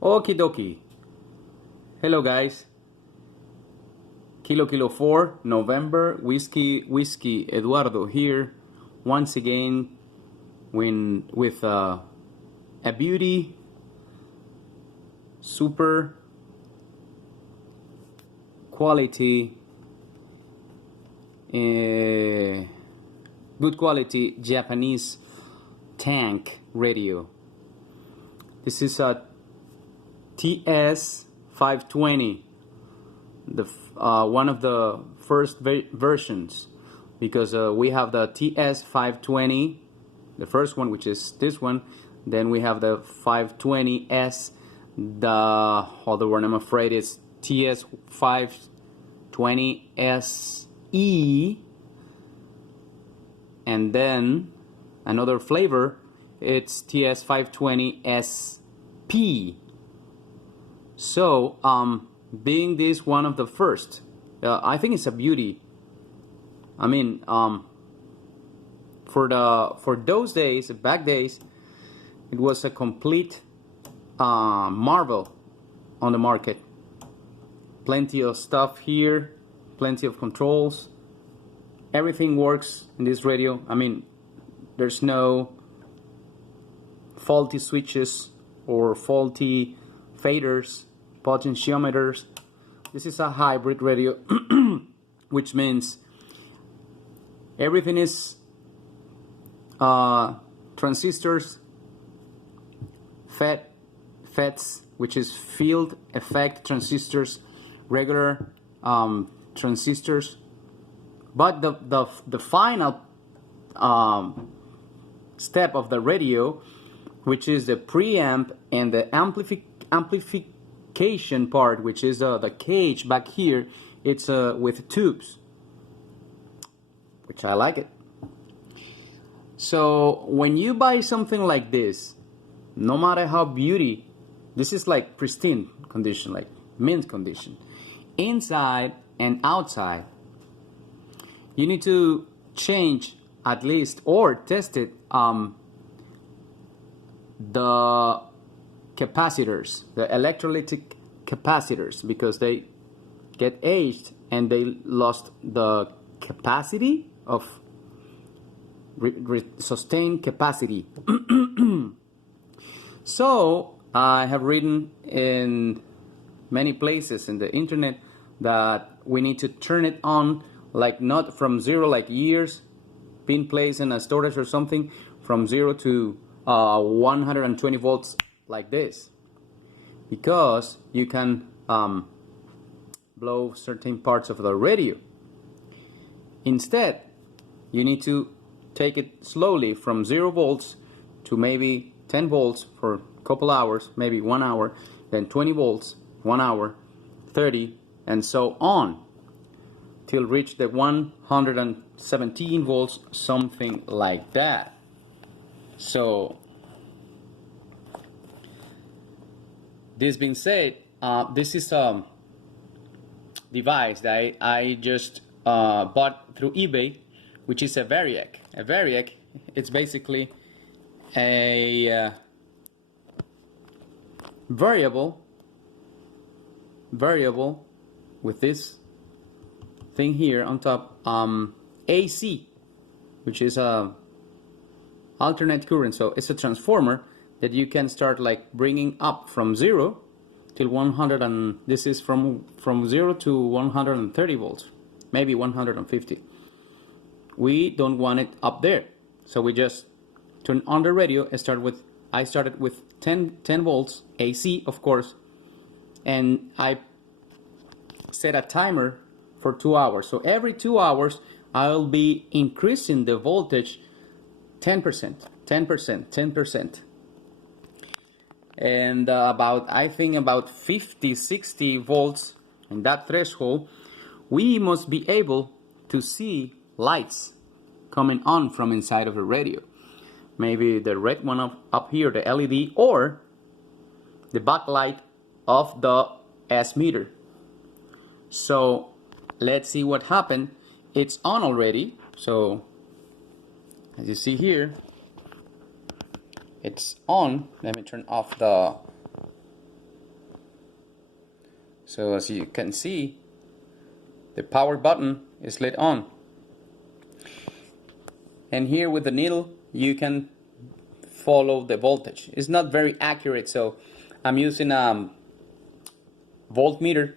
Okie dokie. Hello guys. Kilo 4, November, Whiskey Eduardo here, once again with a beauty, super quality, good quality Japanese tank radio. This is a TS520, one of the first versions, because we have the TS520, the first one, which is this one. Then we have the 520S. The other one, I'm afraid, is TS520SE. And then another flavor, it's TS520SP. So, being this one of the first, I think it's a beauty. I mean, for those days, back days, it was a complete marvel on the market. Plenty of stuff here, plenty of controls. Everything works in this radio. I mean, there's no faulty switches or faulty faders, potentiometers. This is a hybrid radio, which means everything is transistors, FETs, which is field effect transistors, regular transistors. But the final step of the radio, which is the preamp and the amplification part, which is the cage back here, it's with tubes, which I like it. So when you buy something like this, no matter how beauty, this is like pristine condition, like mint condition, inside and outside, you need to change at least or test it the capacitors, the electrolytic capacitors, because they get aged and they lost the capacity of sustained capacity. So I have written in many places in the internet that we need to turn it on, like not from zero, like years being placed in a storage or something, from 0 to 120 volts like this, because you can blow certain parts of the radio. Instead, you need to take it slowly from 0 volts to maybe 10 volts for a couple hours, maybe 1 hour, then 20 volts, 1 hour, 30, and so on, till reach the 117 volts, something like that. So, this being said, this is a device that I just bought through eBay, which is a VariAC. A VariAC, it's basically a variable with this thing here on top, AC, which is a alternate current. So it's a transformer that you can start like bringing up from 0 till 100, and this is from 0 to 130 volts, maybe 150. We don't want it up there, so we just turn on the radio and I started with 10 volts AC, of course, and I set a timer for 2 hours. So every 2 hours I'll be increasing the voltage 10%, and I think about 50-60 volts in that threshold, we must be able to see lights coming on from inside of the radio. Maybe the red one up here, the LED, or the backlight of the S meter. So let's see what happened. It's on already. So as you see here, it's on. Let me turn off the So as you can see, the power button is lit on. And here with the needle, you can follow the voltage. It's not very accurate, so I'm using a voltmeter,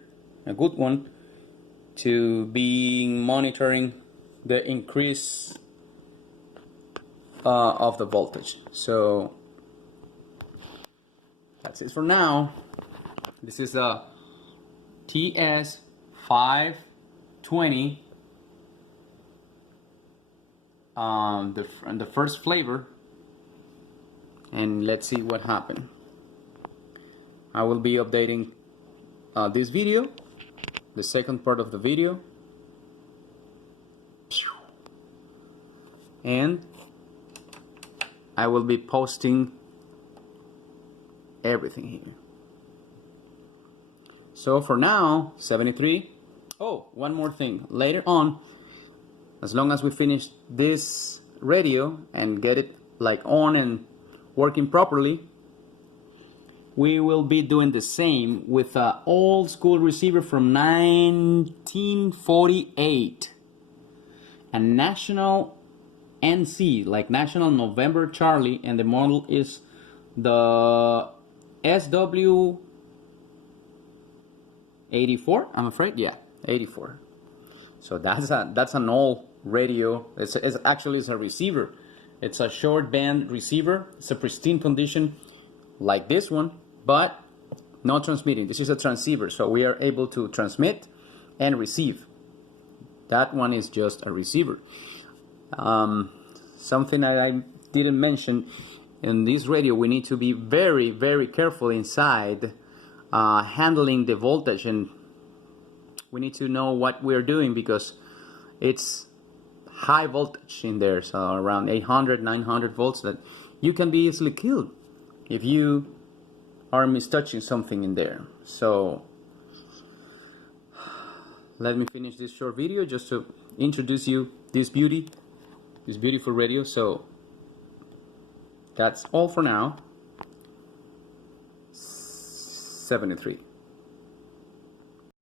a good one, to be monitoring the increase of the voltage. So that's it for now. This is a TS520, the first flavor, and let's see what happened. I will be updating this video, the second part of the video, and I will be posting everything here. So for now, 73. Oh, one more thing. Later on, as long as we finish this radio and get it like on and working properly, we will be doing the same with an old school receiver from 1948. A National NC, like National November Charlie, and the model is the SW84, I'm afraid, yeah, 84. So that's an old radio. It's actually a receiver. It's a short band receiver. It's a pristine condition, like this one, but not transmitting. This is a transceiver, so we are able to transmit and receive. That one is just a receiver. Something that I didn't mention, in this radio we need to be very, very careful inside handling the voltage, and we need to know what we're doing because it's high voltage in there, so around 800, 900 volts, that you can be easily killed if you are mistouching something in there. So let me finish this short video just to introduce you this beautiful radio. So that's all for now. 73.